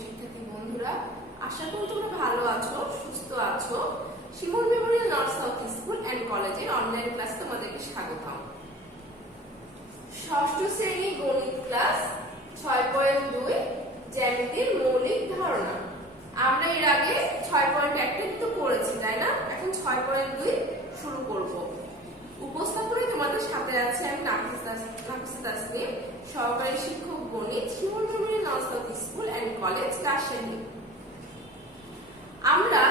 শিক্ষার্থী বন্ধুরা, আশা করি তোমরা ভালো আছো, সুস্থ আছো। Shimul memorial north south school and কলেজের অনলাইন ক্লাস তোমাদেরকে স্বাগতম। ষষ্ঠ শ্রেণী গণিত ক্লাস 6.2 জ্যামিতির মৌলিক ধারণা। আমরা এর আগে 6.1 কিন্তু পড়েছি, তাই না? এখন 6.2 শুরু করব। উপস্থাপনায় তোমাদের সাথে আছে আমি নাফিসা তাসনিম, সহকারী শিক্ষক গণিত, Shimul memorial north south school and college, Rajshahi. আমরা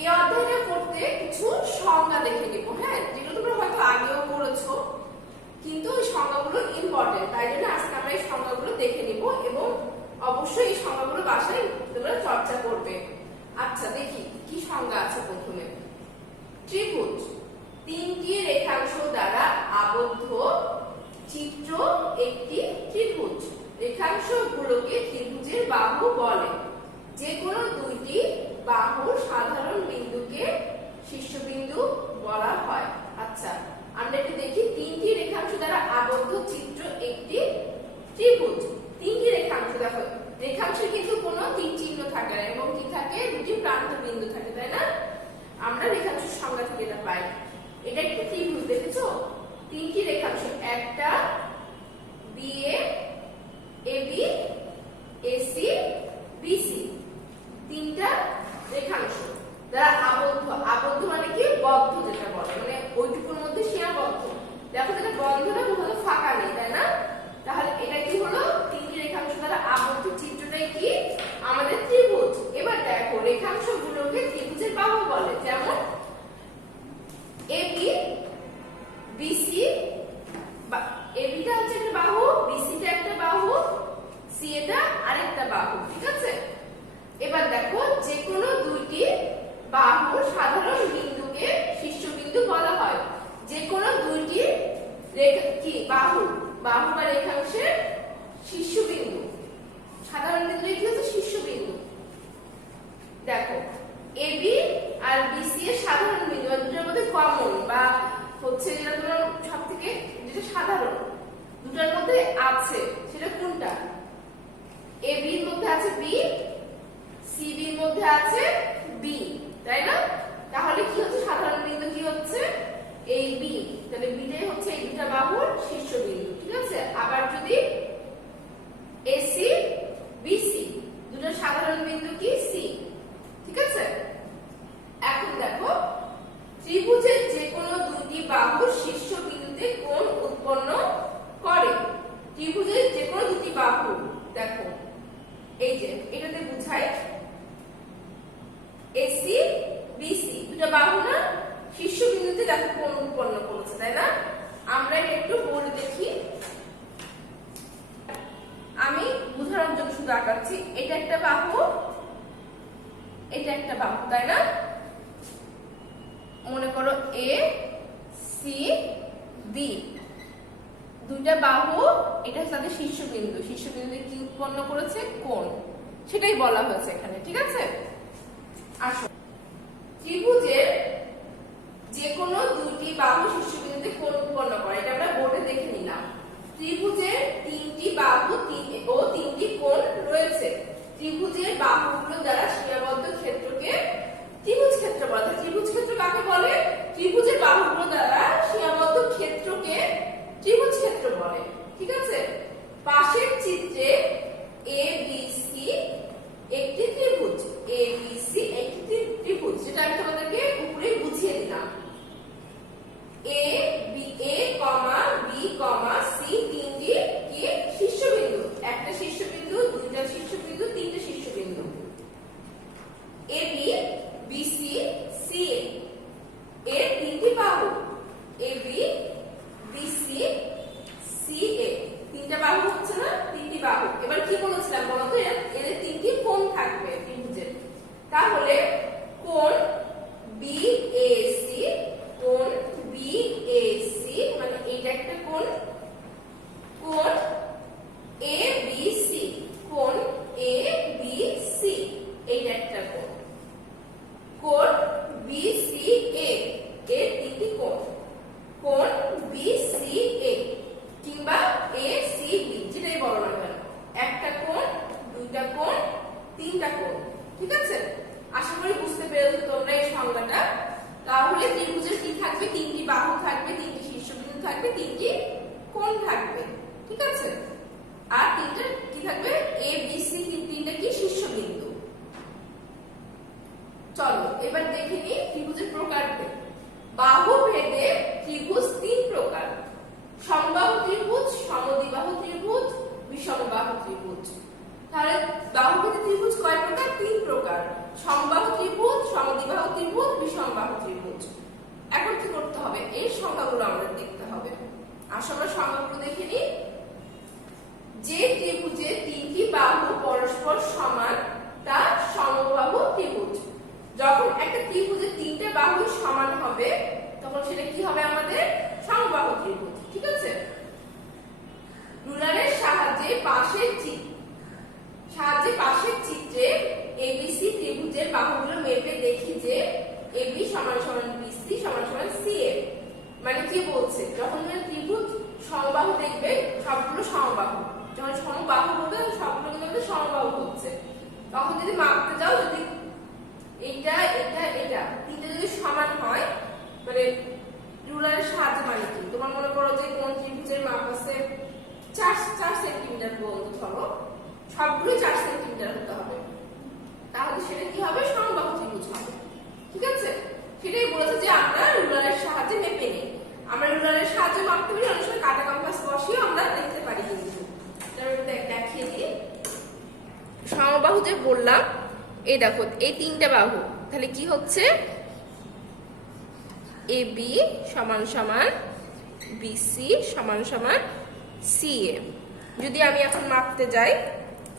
এই অধ্যায়টা পড়তে কিছু সংজ্ঞা দেখে নেব, হ্যাঁ, যেগুলো তোমরা হয়তো আগেও পড়েছো, কিন্তু এই সংজ্ঞাগুলো ইম্পর্টেন্ট, তাই জন্য আজকে আমরা এই সংজ্ঞাগুলো দেখে নেব এবং অবশ্যই এই সংজ্ঞাগুলো বাসায় তোমরা চর্চা করবে। আচ্ছা, দেখি কি সংজ্ঞা আছে। প্রথমে, ত্রিভুজ তিনটি রেখাংশ দ্বারা আবদ্ধ চিত্র একটি ত্রিভুজ। রেখাংশগুলোকে ত্রিভুজের বাহু বলে। যে কোনো দুইটি বাহুর সাধারণ বিন্দুকে শীর্ষবিন্দু বলা হয়। আচ্ছা, আমরা একটু দেখি। তিনটি রেখাংশ দ্বারা আবদ্ধ চিত্র একটি ত্রিভুজ। তিনটি রেখাংশ, দেখো রেখাংশে কিন্তু কোনো তীর চিহ্ন থাকে না এবং কি থাকে, দুটি প্রান্ত বিন্দু থাকে, তাই না? আমরা রেখাংশের সংজ্ঞা থেকে এটা পাই। এটা একটি ত্রিভুজ, দেখেছো? তিনটি রেখাংশ, একটা বিএ, এবি, এসি, বিসি, তিনটা রেখাংশ যারা আবদ্ধ। আবদ্ধ মানে কি? বদ্ধ, যেটা বলে, মানে ওইটুকুর মধ্যে সীমাবদ্ধ। দেখো এটা বন্ধ না, কোথাও ফাঁকা নেই, তাই না? তাহলে এটা কি হলো? তিনটি রেখাংশ দ্বারা আবদ্ধ চিত্রটাই কি? আমাদের ত্রিভুজ। এবার দেখো, রেখাংশগুলোকে ত্রিভুজের বাহু বলে। যেমন এবি, বিসি, এবিটা হচ্ছে একটা বাহু, বিসিটা একটা বাহু, সি এটা আরেকটা বাহু, ঠিক আছে? এবার দেখো, যে কোনো দুইটি বাহুর সাধারণ বিন্দুকে শীর্ষবিন্দু বলা হয়। যে কোনো দুইটি কি বাহু বা রেখাংশের শীর্ষবিন্দু, সাধারণ বিন্দু কি হচ্ছে? শীর্ষবিন্দু। দেখো, এবি আর বিসি এর সাধারণ বিন্দু, দুটোর মধ্যে কমন বা হচ্ছে যেটা তোমার সব থেকে যেটা সাধারণ দুটার মধ্যে আছে, সেটা কোনটা? এবি এর মধ্যে আছে বি, সিবি এর মধ্যে আছে বি, তাই না? তাহলে কি হচ্ছে? সাধারণ বিন্দু কি হচ্ছে? এই বি। তাহলে বিটাই হচ্ছে এই দুটা বাহুর শীর্ষবিন্দু, ঠিক আছে? আবার যদি এসি, বিসি, দুটো সাধারণ বিন্দু কি? সি, ঠিক আছে? এখন দেখো, ত্রিভুজের যে কোনো দুটি বাহুর শীর্ষবিন্দুতে কোণ উৎপন্ন করে। ত্রিভুজের যে কোনো দুটি বাহু, দেখো এই যে এটাতে বুঝায় এসি, বিসি, দুটো বাহু না, শীর্ষবিন্দুতে দেখো কোণ উৎপন্ন করেছে, তাই না? আমরা এটা একটু বলে দেখি। আমি বুঝানোর জন্য শুধু আঁকাচ্ছি। এটা একটা বাহু, এটা একটা বাহু, তাই না? মনে করো এ, সি, বি, দুইটা বাহু, এটা তাদের শীর্ষবিন্দু। শীর্ষবিন্দু কি উৎপন্ন করেছে? কোণ, সেটাই বলা হয়েছে এখানে, ঠিক আছে? আসো, ত্রিভুজের যে কোনো দুইটি বাহু শীর্ষবিন্দুতে কোণ উৎপন্ন করে, এটা আমরা বোর্ডে দেখে নিলাম। ত্রিভুজের তিনটি বাহু ও তিনটি কোণ রয়েছে। ত্রিভুজের বাহুগুলো দ্বারা সীমাবদ্ধ ক্ষেত্রকে ত্রিভুজ ক্ষেত্র বলে। ত্রিভুজ ক্ষেত্র কাকে বলে? ত্রিভুজের বাহুগুলো দ্বারা সীমাবদ্ধ ক্ষেত্রকে ত্রিভুজ ক্ষেত্র বলে, ঠিক আছে? পাশের চিত্রে এ বি সি একটি ত্রিভুজ। এ বি সি একটি ত্রিভুজ, যেটা আমি তোমাদেরকে উপরে বুঝিয়ে দিলাম। A B, A comma B comma C, তিনটি কি? শীর্ষবিন্দু। একটা শীর্ষবিন্দু, দুইটা শীর্ষবিন্দু, তিনটা শীর্ষবিন্দু। A B, B C, C এর তিনটি বাহু। A B, B C, C এ, তিনটা বাহু হচ্ছে না? তিনটি বাহু। এবার কি বলেছিলাম বলতো? এদের তিনটি কোণ থাকবে ত্রিভুজের। তাহলে কোণ বি এ সি, কোণ বি এ সি, মানে এটা একটা কোণ। কোণ এ বি সি, কোণ এ বি সি, এইটা একটা কোণ। কোণ বি সি এ এর তিনটি কোণ। কোণ বি সি এ কিংবা এ সি বি, যেটাই বলো না কেন, একটা কোণ, দুইটা কোণ, তিনটা কোণ, ঠিক আছে? আশা করি বুঝতে পেরেছো তোমরা এই সংজ্ঞাটা। তাহলে ত্রিভুজের কি থাকবে? তিনটি বাহু থাকবে, তিনটি শীর্ষবিন্দু থাকবে, তিনটি কোণ থাকবে, ঠিক আছে? আর তিনটা কি থাকবে? এ বি সি, তিনটা কি শীর্ষবিন্দু। চলো এবার দেখে নিই ত্রিভুজের প্রকারভেদ। বাহু ভেদে ত্রিভুজ তিন প্রকার: সমবাহু ত্রিভুজ, সমদ্বিবাহু ত্রিভুজ, বিষমবাহু ত্রিভুজ। তাহলে বাহু ভেদে ত্রিভুজ কয় প্রকার? তিন প্রকার: সমবাহু ত্রিভুজ, সমদ্বিবাহু ত্রিভুজ, বিষমবাহু ত্রিভুজ। এখন কি করতে হবে? এর সংখ্যাগুলো আমাদের দেখতে হবে। আসলে আমরা সংখ্যাগুলো দেখে নিই। যে ত্রিভুজে তিনটি বাহু পরস্পর সমান তা সমবাহু ত্রিভুজ। যখন একটা ত্রিভুজে তিনটে বাহু সমান হবে তখন সেটা কি হবে? আমাদের সমবাহু ত্রিভুজ, ঠিক আছে? রুলারের সাহায্যে পাশের চিত্রে এবিসি ত্রিভুজের বাহুগুলো মেপে দেখি যে এবি সমান সমান বিসি সমান সমান সিএ। মানে কি বলছে? যখন ত্রিভুজ সমবাহু দেখবে সবগুলো সমবাহু, যখন সমবাহু হবে সবগুলো কিন্তু সমবাহু হচ্ছে, তখন যদি মাপতে যাও, যদি এটা এটা এটা তিনটা যদি সমান হয়, মানে রুলারের সাহায্যে, মানে কি তোমার মনে করো যে কোন ত্রিভুজের মাপ আছে 4 সেন্টিমিটার পর্যন্ত, ধরো সবগুলো 4 সেন্টিমিটার হতে হবে, তাহলে সেটা কি হবে? সমবাহু ত্রিভুজ হবে, ঠিক আছে? সেটাই বলেছে যে আমরা রুলারের সাহায্যে মেপে নিই। আমরা রুলারের সাহায্যে মাপতে পারি, অনেক সময় কাঁটা কম্পাস বসিয়ে আমরা দেখতে পারি। কিন্তু দেখিয়ে দিই সমবাহু যে বললাম, এই দেখো এই তিনটা বাহু, তাহলে কি হচ্ছে? এ বি সমান সমান বিসি সমান সমান সিএ। যদি আমি এখন মাপতে যাই,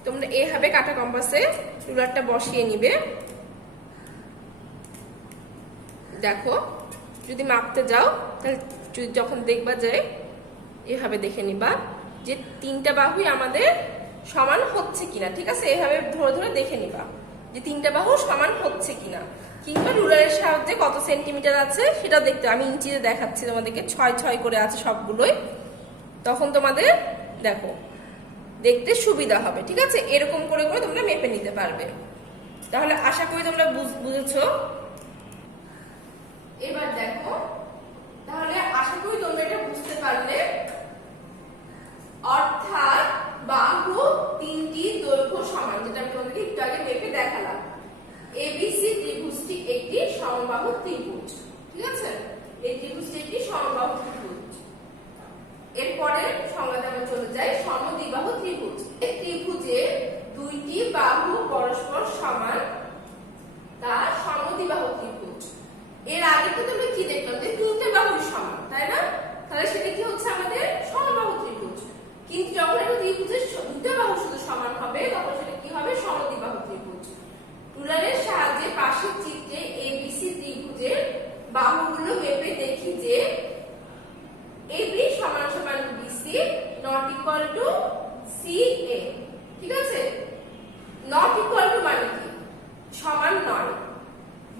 তোমরা এইভাবে কাঁটা কম্পাসে রুলারটা বসিয়ে নিবে। দেখো যদি মাপতে যাও তাহলে যখন দেখবা যে এভাবে দেখে নিবা যে তিনটা বাহুই আমাদের সমান হচ্ছে কিনা, ঠিক আছে? এভাবে ধরে ধরে দেখে নিবা যে তিনটা বাহু সমান হচ্ছে কিনা। কিংবা রুলারের সাহায্যে কত সেন্টিমিটার আছে সেটা দেখতে, আমি ইঞ্চিতে দেখাচ্ছি তোমাদেরকে, 6 করে আছে সবগুলোই, তখন তোমাদের দেখো দেখতে সুবিধা হবে, ঠিক আছে? এরকম করে করে তোমরা মেপে নিতে পারবে। তাহলে আশা করি তোমরা বুঝেছো। এবার দেখো, তাহলে আশা করি তোমরা এটা বুঝতে পারলে। অর্থাৎ বাহু তিনটি দৈর্ঘ্য সমান, যেটা আমি তোমাদেরকে একটু আগে মেপে দেখালাম। এবিসি ত্রিভুজটি একটি সমবাহু ত্রিভুজ, ঠিক আছে? এই ত্রিভুজটি একটি সমবাহু ত্রিভুজ। এরপরে সংজ্ঞাতে আমরা চলে যাই সমদ্বিবাহু ত্রিভুজ। এই ত্রিভুজে দুইটি বাহু পরস্পর সমান তা সমদ্বিবাহু ত্রিভুজ। এর আগে তো তুমি কি দেখলাম যে তিনটে বাহু সমান, তাই না? তাহলে সেটা কি হচ্ছে? আমাদের সমবাহু ত্রিভুজ। কিন্তু যখন একটা ত্রিভুজের দুটো বাহু শুধু সমান হবে তখন সেটা কি হবে? সমদ্বিবাহু ত্রিভুজ। রুলারের সাহায্যে পাশের চিত্রে এবিসি ত্রিভুজের বাহুগুলো মেপে দেখি যে এবি সমান সমান BC not equal to CA, ঠিক আছে? নট ইকুয়াল টু মানে কি? সমান নয়।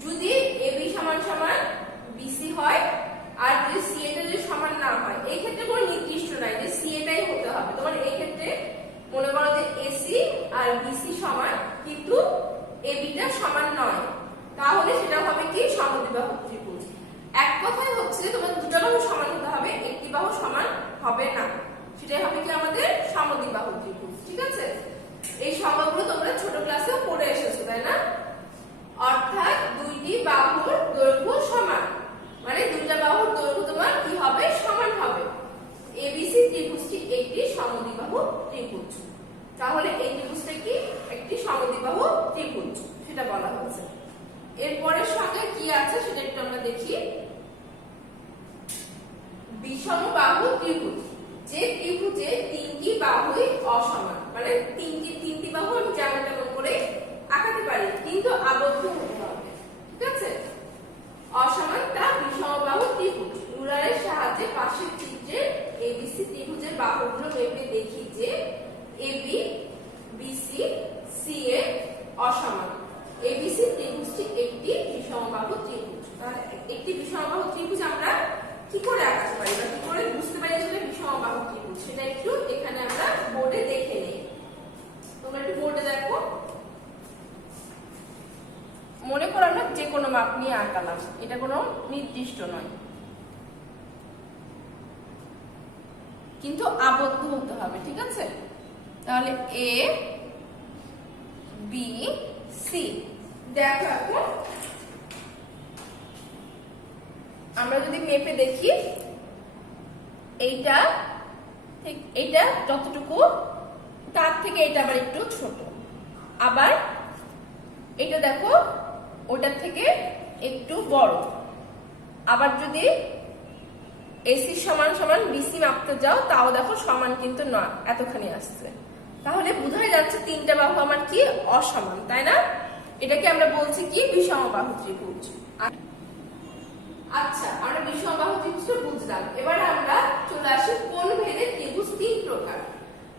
যদি এবি সমান সমান বিসি হয় আর যদি সিএ টা যদি সমান না হয়, এই ক্ষেত্রে কোনো নির্দিষ্ট নাই যে সিএ টাই হতে হবে। তোমার এই ক্ষেত্রে মনে করো যে এসি আর বিসি সমান কিন্তু এবি টা সমান নয়, তাহলে সেটা হবে কি? সমদ্বিবাহু ত্রিভুজ। এক কথায় হচ্ছে তোমার দুটো বাহু সমান হতে হবে, একটি বাহু সমান হবে না, সেটাই হবে কি? আমাদের সমদ্বিবাহু ত্রিভুজ, ঠিক আছে? এই সংজ্ঞাগুলো তোমরা ছোট ক্লাসেও পড়ে এসেছো, তাই না? অর্থাৎ দুইটি বাহুর দৈর্ঘ্য সমান, মানে দুইটা বাহুর দৈর্ঘ্য তোমার কি হবে? সমান হবে। এবিসি ত্রিভুজটি একটি সমদ্বিবাহু ত্রিভুজ। তাহলে এই ত্রিভুজটা কি? একটি সমদ্বিবাহু ত্রিভুজ, সেটা বলা হয়েছে। এরপরের সংজ্ঞা কি আছে সেটা একটু আমরা দেখি। বিষমবাহু ত্রিভুজ, যে ত্রিভুজে তিনটি বাহুই অসমান, মানে তিনটি বাহু আমি যেমন তেমন করে আঁকাতে পারি কিন্তু আবদ্ধ হতে হবে, ঠিক আছে? অসমান তা বিষমবাহু ত্রিভুজ। রুলারের সাহায্যে পাশের চিত্রে এবিসি ত্রিভুজের বাহুগুলো মেপে দেখি যে এবি বিসি সিএ অসমান। এবিসি ত্রিভুজটি একটি বিষমবাহু ত্রিভুজ। তাহলে একটি বিষমবাহু ত্রিভুজ আমরা কি করে আঁকাতে পারি বা কি করে বুঝতে পারি যে বিষমবাহু ত্রিভুজ, সেটা একটু এখানে আমরা বোর্ডে দেখে নেই। তোমরা একটু বোর্ডে দেখো। মাপ নিয়ে আঁকালাম, এটা কোনো নির্দিষ্ট নয়, কিন্তু আবদ্ধ হতে হবে, ঠিক আছে? তাহলে এ বি সি। দেখো এখন আমরা যদি মেপে দেখি, এইটা ঠিক এইটা যতটুকু, তার থেকে এটা আবার একটু ছোট, আবার এটা দেখো ওটার থেকে একটু বড়, আবার যদি এসি সমান সমান বিসি মাপতে যাও তাও দেখো সমান কিন্তু না, এতখানি আসছে। তাহলে বোঝাই যাচ্ছে তিনটা বাহু আমার কি অসমান, তাই না? এটাকে আমরা বলছি কি বিষমবাহু ত্রিভুজ। আচ্ছা, আমরা বিষমবাহু ত্রিভুজটা বুঝলাম। এবার আমরা চলে আসি কোণ ভেদে ত্রিভুজ তিন প্রকার।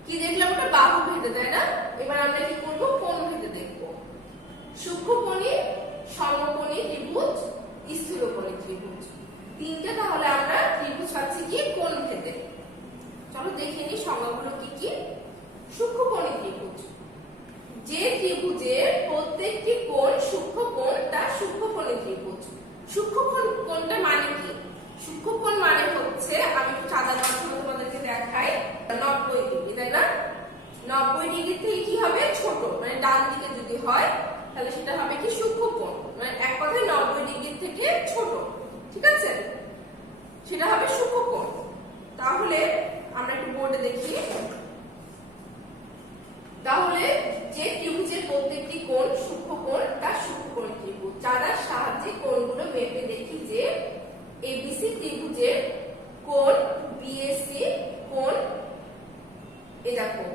কি দেখলাম ওটা বাহু ভেদে, তাই না? এবার আমরা কি করব, কোণ ভেদে দেখব। সূক্ষ্মকোণী, সমকোণী ত্রিভুজ, স্থূলকোণী ত্রিভুজ, তিনটা তাহলে আমরা ত্রিভুজ পাচ্ছি কি কোণ ভেদে। চলো দেখে নিই সংজ্ঞাগুলো কি কি। সূক্ষ্মকোণী ত্রিভুজ, যে ত্রিভুজের প্রত্যেকটি কোণ সূক্ষ্মকোণ তার সূক্ষ্মকোণী ত্রিভুজ। সূক্ষ্মকোণ কোণটা মানে কি? সূক্ষ্মকোণ মানে হচ্ছে, আমি একটু চাঁদার মাধ্যমে তোমাদেরকে দেখাই, 90 ডিগ্রি, তাই না? 90 ডিগ্রি থেকে কি হবে, ছোট, মানে ডান দিকে যদি হয় তাহলে সেটা হবে কি সূক্ষ্মকোণ, মানে এক কথায় 90 ডিগ্রি থেকে ছোট, ঠিক আছে? সেটা হবে সূক্ষ্মকোণ। তাহলে আমরা একটু বোর্ডে দেখি। তাহলে যে ত্রিভুজের প্রত্যেকটি কোণ সূক্ষ্মকোণ তার সূক্ষ্মকোণী ত্রিভুজ। চাঁদার সাহায্যে কোণগুলো মেপে দেখি যে এবিসি ত্রিভুজের কোণ বিএসি কোণ, এই দেখো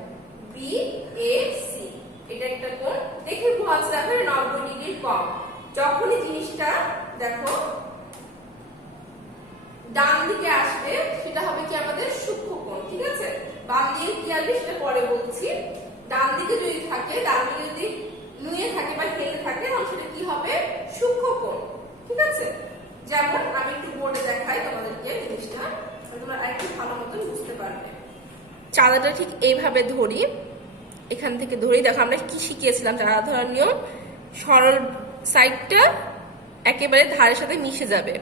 বিএসি, এটা একটা কোণ, দেখে বোঝা যাচ্ছে 90 ডিগ্রির কম। যখনই জিনিসটা দেখো ডান দিকে আসবে সেটা হবে কি আমাদের সূক্ষ্মকোণ, ঠিক আছে? বাম দিকে কি আসবে সেটা পরে বলছি। ডান দিকে যদি থাকে, ডান দিকে যদি নুয়ে থাকে বা হেলে থাকে তাহলে সেটা কি হবে, সূক্ষ্মকোণ, ঠিক আছে? যেমন আমি একটু বোর্ডে দেখাই তোমাদেরকে জিনিসটা, তোমরা আরেকটু ভালো মতন বুঝতে পারবে। চাঁদাটা ঠিক এইভাবে ধরি, এখান থেকে ধরি। দেখো আমরা কি শিখিয়েছিলাম চাঁদা ধরার নিয়ম, সরল সাইডটা একেবারে ধারের সাথে মিশে যাবে।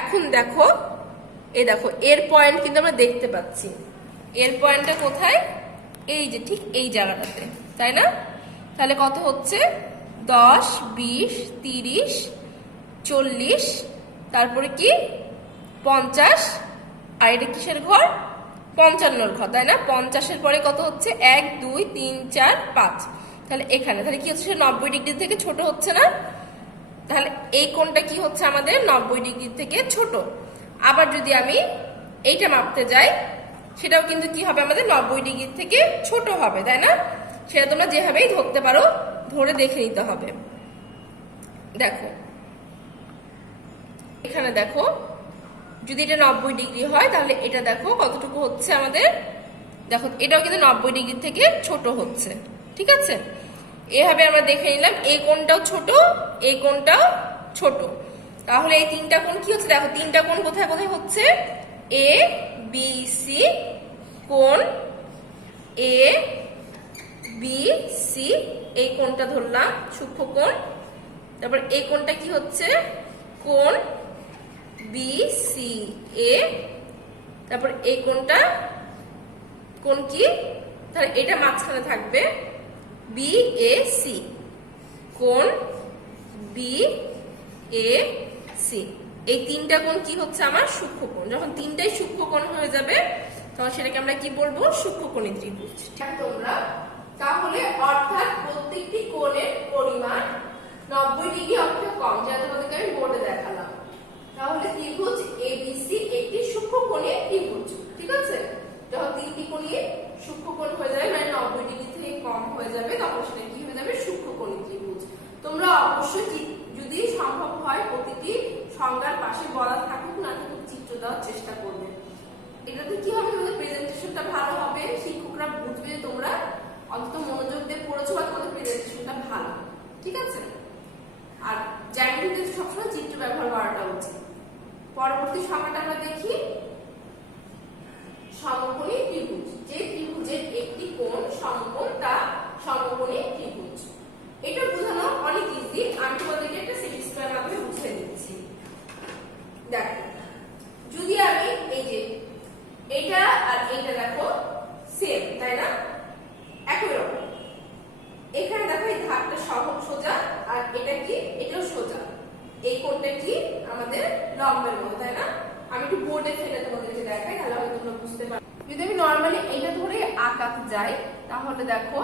এখন দেখো, এই দেখো এর পয়েন্ট কিন্তু আমরা দেখতে পাচ্ছি। এর পয়েন্টটা কোথায়, এই যে ঠিক এই জায়গাটাতে, তাই না? তাহলে কত হচ্ছে, 10 20 30 40, তারপরে কি 50, আর এটা কিসের ঘর, 55 ঘর, তাই না? 50-এর পরে কত হচ্ছে, 1 2 3 4 5, তাহলে এখানে তাহলে কি হচ্ছে, 90 ডিগ্রি থেকে ছোট হচ্ছে না? তাহলে এই কোণটা কি হচ্ছে আমাদের 90 ডিগ্রি থেকে ছোট। আবার যদি আমি এইটা মাপতে যাই সেটাও কিন্তু কি হবে, আমাদের 90 ডিগ্রি থেকে ছোট হবে, তাই না? সেটা তোমরা যেভাবেই ধরতে পারো, ধরে দেখে নিতে হবে। দেখো এখানে দেখো, যদি এটা 90 ডিগ্রি হয় তাহলে এটা দেখো কতটুকু হচ্ছে আমাদের, দেখো এটাও কিন্তু 90 ডিগ্রি থেকে ছোট হচ্ছে, ঠিক আছে? এভাবে আমরা দেখে নিলাম এই কোণটাও ছোট, এই কোণটাও ছোট। তাহলে এই তিনটা কোণ কি হচ্ছে, দেখো তিনটা কোণ কোথায় কোথায় হচ্ছে, এ বি সি কোণ, এ বি সি, এই কোণটা ধরলাম সূক্ষ্মকোণ। তারপর এই কোণটা কি হচ্ছে, কোণ বি সি এ, তারপর এই কোণটা কোণ কি, তাহলে এটা মাঝখানে থাকবে বি এ সি, কোণ বি এ সি। এই তিনটা কোণ কি হচ্ছে আমার সূক্ষ্মকোণ। যখন তিনটাই সূক্ষ্মকোণ হয়ে যাবে তখন সেটাকে আমরা কি বলবো, সূক্ষ্মকোণী ত্রিভুজ। তোমরা তাহলে অর্থাৎ প্রত্যেকটি কোণের পরিমাণ 90 ডিগ্রি অপেক্ষা কম, যা তোমাদেরকে আমি বোর্ডে দেখালাম। তাহলে ত্রিভুজ এবিসি একটি সূক্ষ্মকোণী ত্রিভুজ, ঠিক আছে? যখন তিনটি কোণই সূক্ষ্মকোণ হয়ে যাবে, মানে 90 ডিগ্রি থেকে কম হয়ে যাবে, তখন সেটা কি হয়ে যাবে, সূক্ষ্মকোণী ত্রিভুজ। তোমরা অবশ্যই যদি সম্ভব হয় প্রতিটি সংজ্ঞার পাশে বলা থাকুক না থাকুক চিত্র দেওয়ার চেষ্টা করবে। এটাতে কি হবে, তোমাদের প্রেজেন্টেশনটা ভালো হবে, শিক্ষকরা বুঝবে যে তোমরা অন্তত মনোযোগ দিয়ে পড়েছো বা তোমাদের প্রেজেন্টেশনটা ভালো, ঠিক আছে? আর জ্যামিতিতে সবসময় চিত্র ব্যবহার করাটা উচিত। পরবর্তী সংজ্ঞাটা আমরা দেখি, সমকোণী ত্রিভুজ, যে ত্রিভুজের একটি কোণ সমকোণ তা সমকোণী ত্রিভুজ। এটা বোঝানো অনেক ইজি, আমি তোমাদেরকে একটা সেট স্কয়ার মাধ্যমে যদি আমি নর্মালি এইটা ধরে আঁকাতে যাই তাহলে দেখো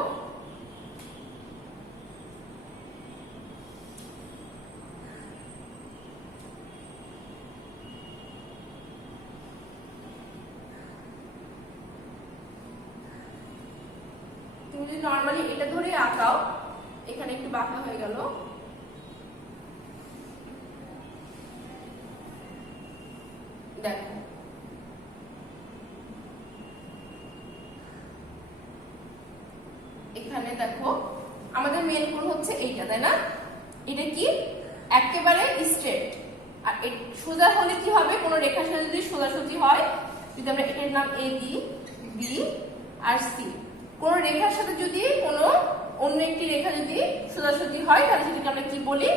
তুমি যদি নর্মালি এটা ধরে আঁকাও, এখানে একটু বাঁকা হয়ে গেল, দেখো এখানে দেখো আমাদের মেন কোণ হচ্ছে এইটা, তাই না? এটা কি একেবারে স্ট্রেট, আর সোজা হলে কি হবে, কোনো রেখার সাথে যদি সোজাসুজি হয়, যদি আমরা এটার নাম এ দিই, বি আর সি, কোন রেখার সাথে যদি কোনো অন্য একটি রেখা যদি সোজাসুজি হয় তাহলে সেটাকে আমরা কি বলি,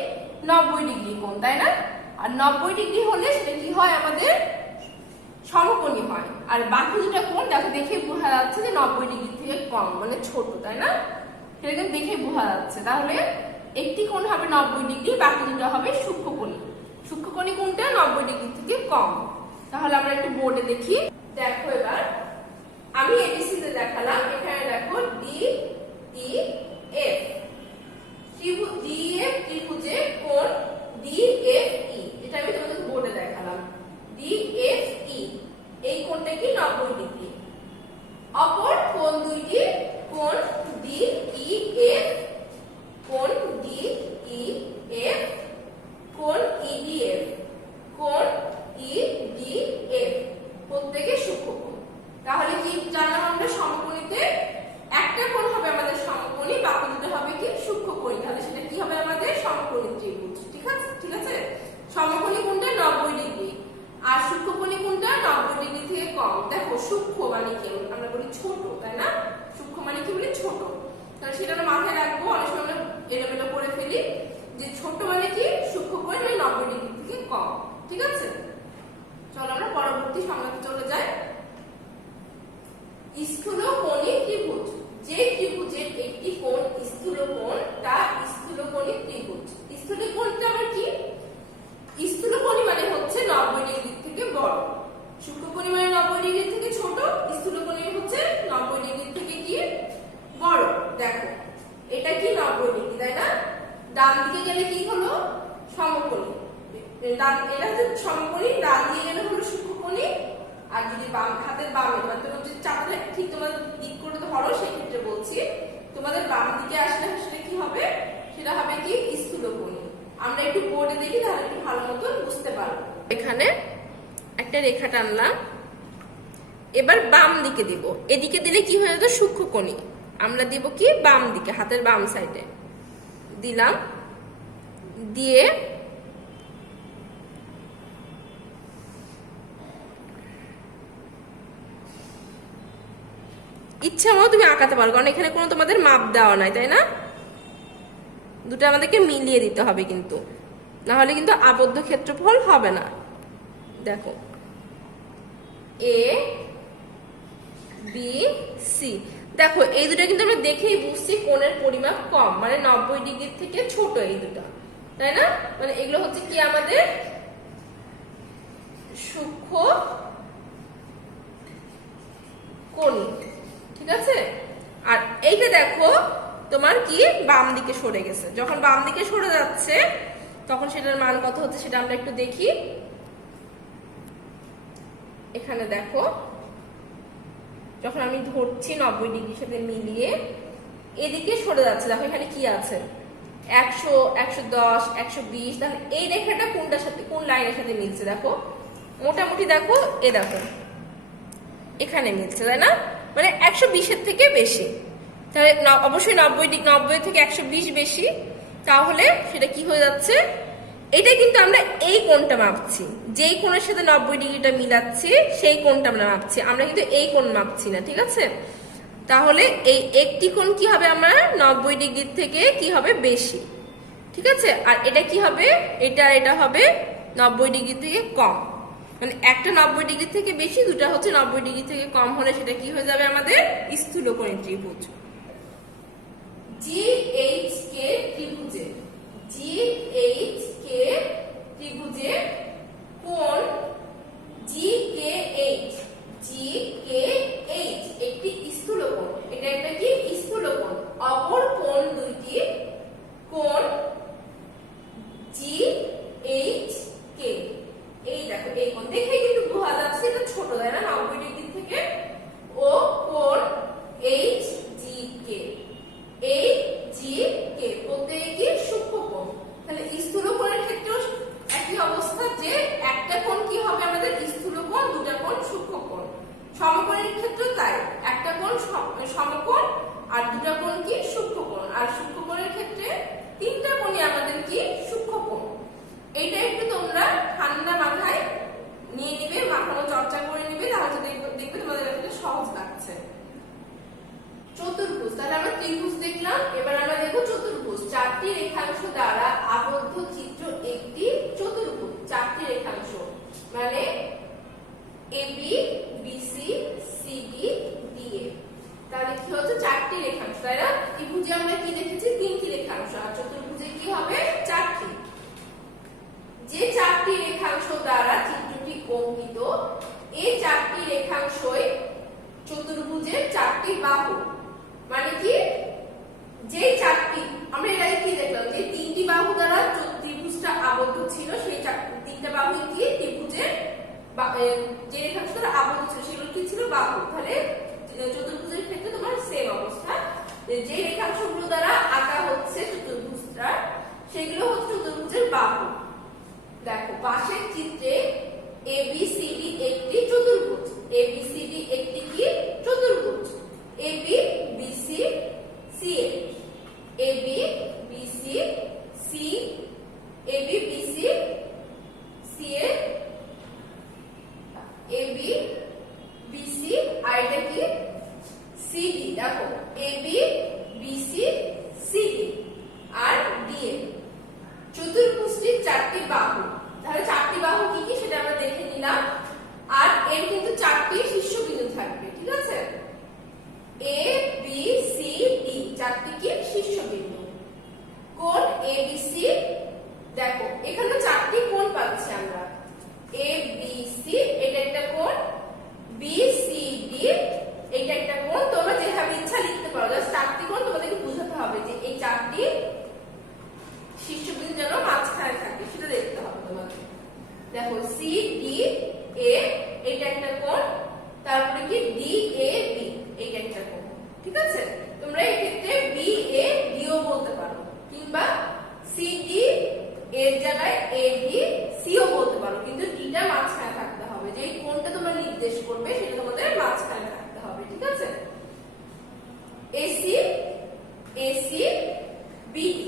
90 ডিগ্রি কোণ, তাই না? আর 90 ডিগ্রি হলে সেটা কি হয়, আমাদের সমকোণী হয়। আর বাকি দুটা কোণ দেখো দেখে বোঝা যাচ্ছে যে 90 ডিগ্রি থেকে কম, মানে ছোট, তাই না? সেটা কিন্তু দেখে বোঝা যাচ্ছে। তাহলে একটি কোণ হবে 90 ডিগ্রি, বাকি দুটো হবে সূক্ষ্মকোণী। সূক্ষ্মকোণী কোণটা 90 ডিগ্রি থেকে কম। তাহলে আমরা একটু বোর্ডে দেখি, দেখো এবার আমি এবিসি তে দেখালাম, এখানে দেখো ডি ই এফ, ত্রিভুজ ডি এফ ত্রিভুজে কোণ ডি এফ ই, এটা আমি তোমাদের বোর্ডে দেখালাম। ডি এফ ই এই কোণটা কি 90 ডিগ্রি। অপর কোণ দুইটি, কোণ ডি ই এফ, কোণ ডি ই এফ, কোণ ই ডি এফ, কোণ ই ডি এফ, প্রত্যেকে সূক্ষ্মকোণ। তাহলে কি জানলাম আমরা, সমকোণীতে একটা কোণ হবে আমাদের সমকোণী, বাকি দুটো হবে কি সূক্ষ্মকোণী। তাহলে সেটা কি হবে, আমাদের সমকোণী ত্রিভুজ। ঠিক আছে, ঠিক আছে। সমকোণী কোণটা 90 ডিগ্রি, আর সূক্ষ্মকোণী কোণটা 90 ডিগ্রি থেকে কম। দেখো সূক্ষ্ম মানে কি, আমরা বলি ছোট, তাই না? সূক্ষ্ম মানে কি বলি, ছোট। তাহলে সেটা আমরা মাথায় রাখবো, অনেক সময় আমরা এলোমেলো করে ফেলি, যে ছোট মানে কি, সূক্ষ্মকোণ মানে 90 ডিগ্রি থেকে কম। ঠিক আছে, চলো আমরা পরবর্তী সংজ্ঞাতে চলে যাই। স্থূলকোণী ত্রিভুজ, যে ত্রিভুজের একটি কোণ স্থূলকোণ তা স্থূলকোণী ত্রিভুজ। স্থূলকোণটা আবার কি, স্থূলকোণী মানে হচ্ছে 90 ডিগ্রি থেকে বড়, সূক্ষ্মকোণী মানে 90 ডিগ্রি থেকে ছোট, স্থূলকোণী হচ্ছে 90 ডিগ্রি থেকে কি বড়। দেখো এটা কি 90 ডিগ্রি, তাই না? ডান দিকে গেলে কি হলো, সমকোণী, এটা হচ্ছে সমকোণী, ডান দিকে গেলে হলো সূক্ষ্মকোণী। আর যদি বাম হাতের বামে, মানে তোমার যদি চাপটা ঠিক তোমার দিক করে ধরো, সেই ক্ষেত্রে বলছি তোমাদের বাম দিকে আসলে সেটা কি হবে, সেটা হবে কি স্থূলকোণী। আমরা একটু বোর্ডে দেখি, তাহলে একটু ভালো মতো বুঝতে পারবো। এখানে একটা রেখা টানলাম, এবার বাম দিকে দিব, এদিকে দিলে কি হয়ে যেত, সূক্ষ্মকোণী। আমরা দিব কি বাম দিকে, হাতের বাম সাইডে দিলাম, দিয়ে ইচ্ছা মতো তুমি আঁকাতে পারো, কারণ এখানে কোনো তোমাদের মাপ দেওয়া নাই, তাই না? দুটো আমাদেরকে মিলিয়ে দিতে হবে কিন্তু, না হলে কিন্তু আবদ্ধ ক্ষেত্রফল হবে না। দেখো এ বি সি, দেখো এই দুটো কিন্তু আমরা দেখেই বুঝছি কোণের পরিমাপ কম, মানে 90 ডিগ্রি থেকে ছোট এই দুটো, তাই না? মানে এগুলো হচ্ছে কি আমাদের সূক্ষ্মকোণী। ঠিক আছে, আর এইটা দেখো তোমার কি বাম দিকে সরে গেছে, যখন বাম দিকে সরে যাচ্ছে তখন সেটার মান কত হচ্ছে সেটা আমরা একটু দেখি। এখানে দেখো যখন আমি ধরছি 90 ডিগ্রির সাথে মিলিয়ে এদিকে সরে যাচ্ছে, দেখো এখানে কি আছে, 100, 110, 120। তাহলে এই রেখাটা কোনটার সাথে, কোন লাইনের সাথে মিলছে, দেখো মোটামুটি দেখো, দেখো এখানে মিলছে, তাই না? মানে 120-এর থেকে বেশি, তাহলে অবশ্যই 90 থেকে 120 বেশি। তাহলে সেটা কি হয়ে যাচ্ছে, এটা কিন্তু আমরা এই কোণটা মাপছি, যেই কোণের সাথে 90 ডিগ্রিটা মিলাচ্ছি সেই কোণটা আমরা মাপছি, আমরা কিন্তু এই কোণ মাপছি না। ঠিক আছে, তাহলে এই একটি কোণ কি হবে, আমরা 90 ডিগ্রির থেকে কি হবে বেশি। ঠিক আছে, আর এটা কি হবে, এটা হবে 90 ডিগ্রি থেকে কম, মানে একটা 90 ডিগ্রি থেকে বেশি, দুটা হচ্ছে 90 ডিগ্রি থেকে কম হলে সেটা কি হয়ে যাবে, আমাদের স্থূলকোণী ত্রিভুজ। GHK ত্রিভুজে, GHK ত্রিভুজে কোণ GKH, GKH আমরা এর আগে কি দেখলাম যে তিনটি বাহু দ্বারা ত্রিভুজটা আবদ্ধ ছিল, সেই তিনটা বাহু কি ত্রিভুজের যে রেখাংশ দ্বারা আবদ্ধ ছিল সেগুলো কি ছিল বাহু। তাহলে চতুর্ভুজের ক্ষেত্রে তোমার সেম অবস্থা, যে রেখাংশগুলো দ্বারা আঁকা হচ্ছে চতুর্ভুজটা সেগুলো হচ্ছে চতুর্ভুজের বাহু। দেখো পাশের চিত্রে ABCD একটি চতুর্ভুজ, ABCD একটি কি চতুর্ভুজ, AB BC CA, AB BC C, AB BC CA, AB BC আর এটা কি CD। দেখো AB BC CD আর DA। চতুর্ভুজটির চারটি বাহু, তাহলে চারটি বাহু কি কি সেটা আমরা দেখে নিলাম। আর এর কিন্তু চারটি শীর্ষবিন্দু থাকবে, ঠিক আছে। A B C D চারটি কি শীর্ষবিন্দু। কোণ ABC, দেখো এখানে চারটি কোণ পাচ্ছি আমরা। ABC এটা একটা কোণ, BCD এটা একটা কোণ। তোমরা যেভাবে ইচ্ছা লিখতে পারো, জাস্ট চারটি কোণ তোমাদেরকে বোঝাতে হবে যে এই চারটি শীর্ষবিন্দু যেন মাঝখানে থাকে সেটা দেখতে হবে তোমাকে। দেখো CDA এটা একটা কোণ, তারপরে কি DAB এটা একটা কোণ, ঠিক আছে। তোমরা এই ক্ষেত্রে BAD ও বলতে পারো, কিংবা CD এর জায়গায় ADC ও বলতে পারো, কিন্তু ডিটা মাঝখানে থাকতে হবে। যে কোণটা তোমরা নির্দেশ করবে সেটা তোমাদের মাঝখানে থাকতে হবে, ঠিক আছে। AC BD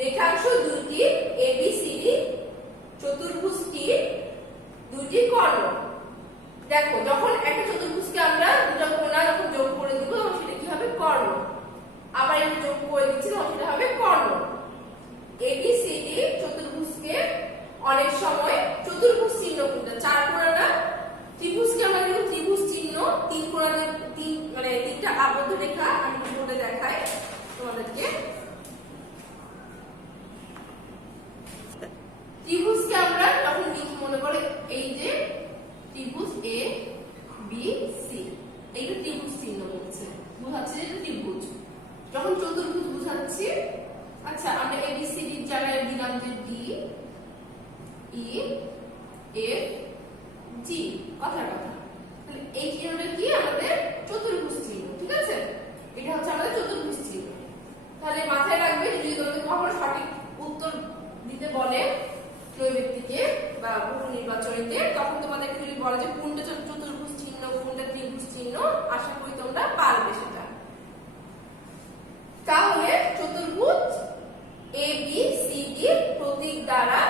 রেখাংশ দুইটি ABCD চতুর্ভুজটির দুইটি কর্ণ। দেখো যখন একটা চতুর্ভুজকে আমরা দুটো কোণা যখন যোগ করে দিব তখন সেটা কি হবে কর্ণ, আবার এটা যোগ করে দিচ্ছি তখন সেটা হবে কর্ণ। ABCD চতুর্ভুজকে অনেক সময় চতুর্ভুজ চিহ্ন কোনটা, চার কোণা না, ত্রিভুজকে আমরা কিন্তু ত্রিভুজ চিহ্ন, তিন কোণা মানে তিনটা আবদ্ধ রেখা আমি বোর্ডে দেখাই তোমাদেরকে। ত্রিভুজকে আমরা তখন মনে করে এই যে ত্রিভুজ ABC এইটা ত্রিভুজ চিহ্ন বলছে, বোঝাচ্ছে যে ত্রিভুজ। যখন চতুর্ভুজ বোঝাচ্ছি, আচ্ছা আমরা ABCD এর জায়গায় দিলাম যে DEFG, কথার কথা। তাহলে এই চিহ্নটা কি আমাদের চতুর্ভুজ চিহ্ন, ঠিক আছে। এটা হচ্ছে আমাদের চতুর্ভুজ চিহ্ন। তাহলে মাথায় রাখবে যদি তোমাদের কখনো সঠিক উত্তর দিতে বলে কেউ ব্যক্তিকে বা বহু নির্বাচনীতে, তখন তোমাদেরকে যদি বলে যে কোনটা চতুর্ভুজ চিহ্ন কোনটা ত্রিভুজ চিহ্ন, আশা করি তোমরা পারবে সেটা। তাহলে চতুর্ভুজ ABCD প্রতীক দ্বারা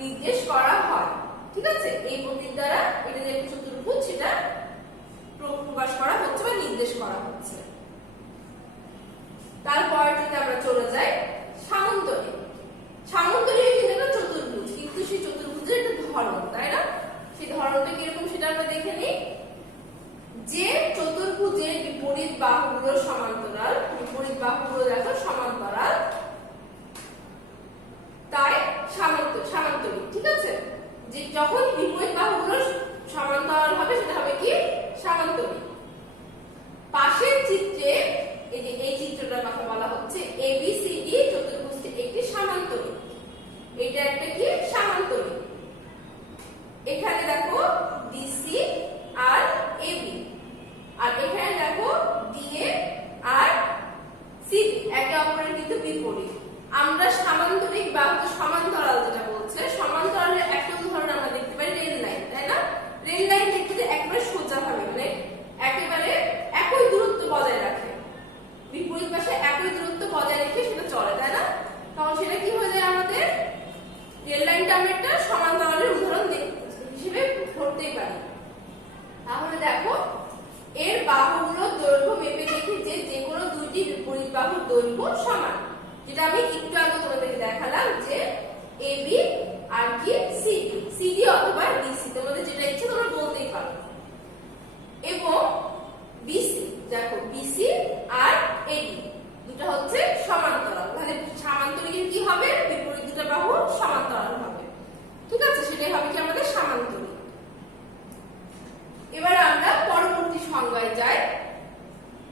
নির্দেশ করা হয়, ঠিক আছে। এই প্রতীক দ্বারা এটা যে একটা চতুর্ভুজ সেটা প্রকাশ করা হচ্ছে বা নির্দেশ করা হচ্ছে। তারপরটাতে আমরা চলে যাই সামন্তরিক। সামন্তরিক কিন্তু একটা চতুর্ভুজ, কিন্তু সেই চতুর্ভুজের একটা ধরন, তাই না। সেই ধরনটা কিরকম সেটা আমরা দেখে নিই। যে চতুর্ভুজের বিপরীত বাহুগুলো সমান্তরাল, বিপরীত বাহুগুলো দেখো সমান্তরাল, তাই সামান্তরিক, ঠিক আছে। যে যখন বিপরীত বাহুগুলো সমান্তরাল হবে সেটা হবে কি সামান্তরিক। পাশের চিত্রে এই যে এই চিত্রটার কথা বলা হচ্ছে ABCD চতুর্ভুজটি একটি সামান্তরিক, এটা একটা কি সামান্তরিক। এখানে দেখো DC আর AB, আর এখানে দেখো DA আর CD একে অপরের কিন্তু বিপরীত। আমরা সামান্তরিক বাহু সমান্তরাল যেটা বলছে, সমান্তরালের একটা উদাহরণ আমরা দেখতে পাই রেল লাইন, তাই না। রেল লাইন দেখতে একেবারে সোজা ভাবে মানে একেবারে একই দূরত্ব বজায় রাখে, বিপরীত পাশে একই দূরত্ব বজায় রেখে সেটা চলে, তাই না। তখন সেটা কি হয়ে যায়, আমাদের রেল লাইনটা আমরা একটা সমান্তরালের উদাহরণ হিসেবে ধরতেই পারি। তাহলে দেখো এর বাহুগুলোর দৈর্ঘ্য মেপে দেখি যে কোনো দুইটি বিপরীত বাহুর দৈর্ঘ্য সমান, যেটা আমি একটু আগে তোমাদেরকে দেখালাম যে AB আর কি CD অথবা DC, তোমাদের যেটা ইচ্ছে তোমরা বলতেই পারো। এবং BC, দেখো BC আর AD দুটো হচ্ছে সমান্তরাল, তাহলে সামান্তরিকের কি হবে, বিপরীত দুটো বাহু সমান্তরাল হবে, ঠিক আছে। সেটাই হবে কি আমাদের সামান্তরিক। এবার আমরা পরবর্তী সংজ্ঞায় যাই।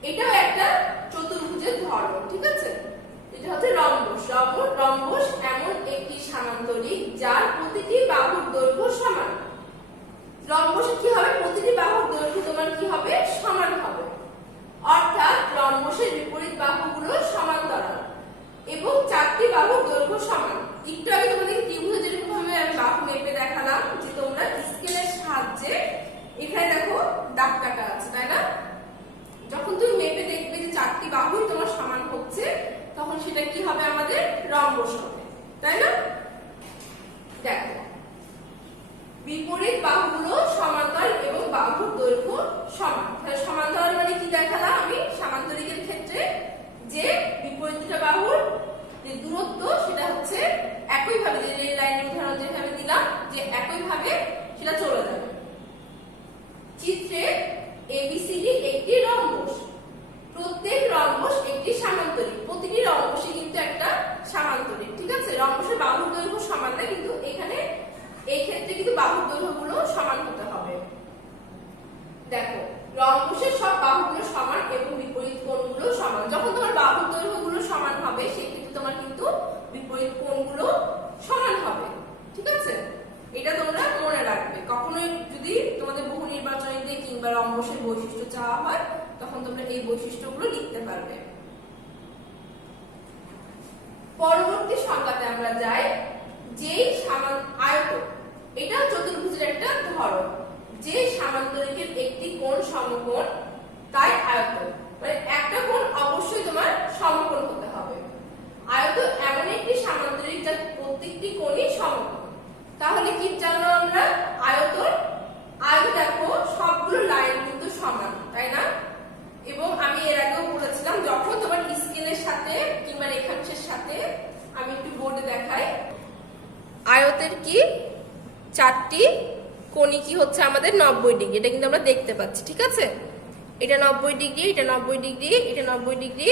এটাও একটা চতুর্ভুজের ধরন, ঠিক আছে। সামান্তরিক যার প্রতিটি বাহুর দৈর্ঘ্য সমান। রম্বসের কি হবে, প্রতিটি বাহুর দৈর্ঘ্য তোমার কি হবে, সমান হবে। অর্থাৎ রম্বসের বিপরীত বাহুগুলো সমান্তরাল এবং চারটি বাহুর দৈর্ঘ্য সমান। একটু আগে তোমাদের ত্রিভুজে যেরকম ভাবে আমি বাহু মেপে দেখালাম যে তোমরা স্কেলের সাহায্যে এখানে দেখো দাগ কাটা আছে, তাই না? যখন তুমি মেপে দেখবে যে চারটি বাহুই তোমার সমান হচ্ছে, তখন সেটা কি হবে, আমাদের রম্বস হবে, তাই না? দেখো বিপরীত বাহুগুলো সমান্তরাল এবং বাহুর দৈর্ঘ্য সমান। তাহলে সমান্তরাল মানে কি দেখালাম আমি সামান্তরিকের ক্ষেত্রে, যে বিপরীত দুটো বাহুর যে দূরত্ব সেটা হচ্ছে একইভাবে, যে রেল লাইনের উদাহরণ যেভাবে দিলাম, যে একইভাবে সেটা চলে যাবে। চিত্রে এবিসিডি একটি রম্বস, প্রত্যেক রম্বস একটি সামান্তরিক, প্রতিটি রম্বসই কিন্তু একটা সামান্তরিক, ঠিক আছে? রম্বসের বাহুর দৈর্ঘ্য সমান না, কিন্তু এখানে এই ক্ষেত্রে কিন্তু বাহুর দৈর্ঘ্যগুলো সমান হতে হবে। দেখো রম্বসের সব বাহুগুলো সমান এবং বিপরীত কোণগুলো সমান। যখন তোমার বাহুর দৈর্ঘ্যগুলো সমান হবে, সেক্ষেত্রে তোমার কিন্তু বিপরীত কোণগুলো সমান হবে, ঠিক আছে? এটা তোমরা মনে রাখবে। কখনোই যদি তোমাদের বহু নির্বাচনীতে কিংবা রম্বসের বৈশিষ্ট্য চাওয়া হয়, তখন তোমরা এই বৈশিষ্ট্যগুলো লিখতে পারবে। পরবর্তী সংজ্ঞাতে আমরা যাই, যেই আয়ত, এটা চতুর্ভুজের একটা ধরন, যে সামান্তরিকের একটি কোণ সমকোণ তাই আয়ত, মানে একটা কোণ অবশ্যই তোমার সমকোণ হতে হবে। আয়ত এমন একটি সামান্তরিক যার প্রত্যেকটি কোণই সমকোণ। তাহলে কি জানলাম আমরা, আয়ত দেখো সবগুলো লাইন কিন্তু সমান, তাই না? এবং আমি এর আগেও বলেছিলাম, যখন তোমার স্কেলের সাথে কিংবা রেখাংশের সাথে, আমি একটু বোর্ডে দেখাই, আয়তের কি চারটি কোণই কি হচ্ছে আমাদের 90 ডিগ্রি, এটা কিন্তু আমরা দেখতে পাচ্ছি, ঠিক আছে? এটা 90 ডিগ্রি, এটা 90 ডিগ্রি, এটা 90 ডিগ্রি,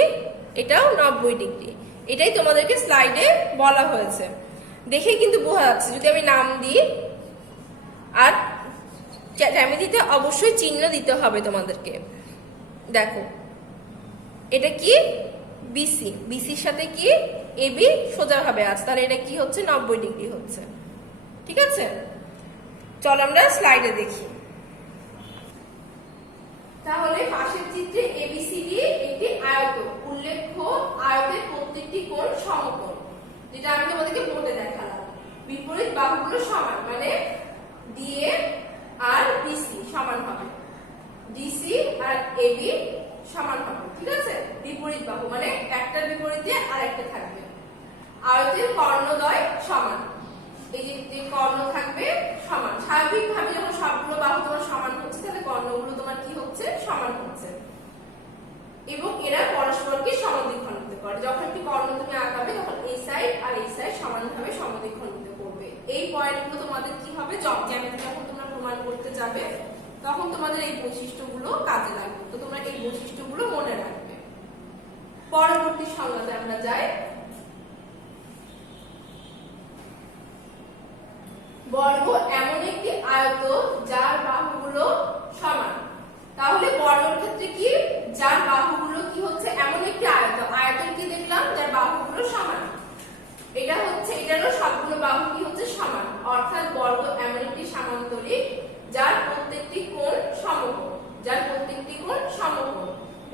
এটাও 90 ডিগ্রি। এটাই তোমাদেরকে স্লাইডে বলা হয়েছে, দেখে কিন্তু বোঝা যাচ্ছে। যদি আমি নাম দিই, আর জ্যামিতিতে অবশ্যই চিহ্ন দিতে হবে তোমাদেরকে। দেখো এটা কি বিসি, বিসির সাথে কি এবি সোজাভাবে আছে, তাহলে এটা কি হচ্ছে 90 ডিগ্রি হচ্ছে, ঠিক আছে? চল আমরা স্লাইডে দেখি। তাহলে পাশের চিত্রে এবিসিডি একটি আয়ত, উল্লেখ্য আয়তের প্রত্যেকটি কোণ সমকোণ, যেটা আমি তোমাদেরকে বোর্ডে দেখালাম। বিপরীত বাহুগুলো সমান, মানে ডিএ আর বিসি সমান হবে, ডিসি আর এবি সমান হবে, ঠিক আছে? বিপরীত বাহু মানে একটার বিপরীতে আরেকটা থাকবে। আয়তের কর্ণদ্বয় সমান, এই যে কর্ণ থাকবে সমান। স্বাভাবিকভাবে যখন সবগুলো বাহু তোমার সমান হচ্ছে, তাহলে কর্ণগুলো তোমার কি হচ্ছে, সমান হচ্ছে। এবং এরা পরস্পরকে সমদ্বিখণ্ডিত করে। যখন একটি কর্ণ তুমি আঁকাবে, তখন এই সাইড আর এই সাইড সমানভাবে সমদ্বিখণ্ডিত করবে। এই পয়েন্টগুলো তোমাদের কি হবে, জ্যামিতি যখন তোমরা প্রমাণ করতে যাবে, তখন তোমাদের এই বৈশিষ্ট্যগুলো কাজে লাগবে। তো তোমরা এই বৈশিষ্ট্যগুলো মনে রাখবে। পরবর্তী সংজ্ঞাতে আমরা যাই। বর্গ এমন একটি আয়ত যার বাহুগুলো সমান। তাহলে বর্গের ক্ষেত্রে কি, যার বাহুগুলো কি হচ্ছে, এমন একটি আয়ত। আয়তন কি দেখলাম, যার বাহুগুলো সমান। এটা হচ্ছে, এটারও সবগুলো বাহু কি হচ্ছে, সমান। অর্থাৎ বর্গ এমন একটি সামান্তরিক যার প্রত্যেকটি কোণ সমকোণ, যার প্রত্যেকটি কোণ সমকোণ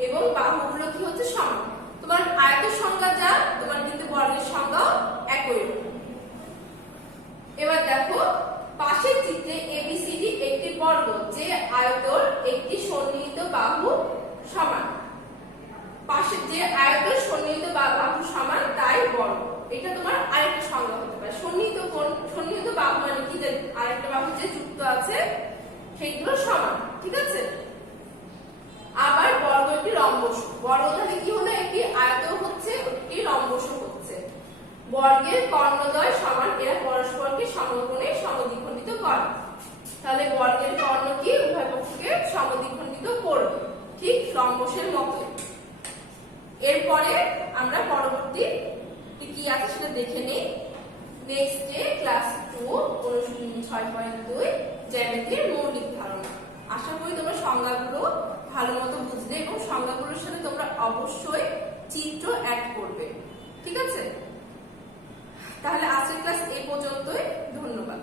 এবং বাহুগুলো কি হচ্ছে, সমান। তোমার আয়তের সংজ্ঞা যা, তোমার কিন্তু বর্গের সংজ্ঞাও একই রকম। এবার দেখো পাশের চিত্রে এবিসিডি একটি বর্গ, যে আয়তর একটি সন্নিহিত বাহু সমান। পাশের যে আয়তর সন্নিহিত বাহু সমান তাই বর্গ। এটা তোমার আরেকটা সংজ্ঞা হতে পারে। সন্নিহিত বাহু মানে কি, যে আরেকটা বাহু যে যুক্ত আছে সেগুলো সমান, ঠিক আছে? আবার বর্গ একটি রম্বস, বর্গ তাহলে কি হলো, একটি আয়ত হচ্ছে, একটি রম্বস হচ্ছে। বর্গের কর্ণদ্বয় সমান, এরা পরস্পরকে সমকোণে সমদ্বিখণ্ডিত করে। তাহলে বর্গের কর্ণ কি উভয় পক্ষকে সমদ্বিখণ্ডিত করবে, ঠিক রম্বসের মতো। এরপরে আমরা পরবর্তী কি আছে সেটা দেখে নিই। নেক্সট ডে ক্লাস 2 অনুশীলনী 6.2 জ্যামিতির মৌলিক ধারণা। আশা করি তোমরা সংজ্ঞাগুলো ভালো মতো বুঝলে এবং সংজ্ঞাগুলোর সাথে তোমরা অবশ্যই চিত্র অ্যাড করবে, ঠিক আছে? তাহলে আজকের ক্লাস এই পর্যন্তই। ধন্যবাদ।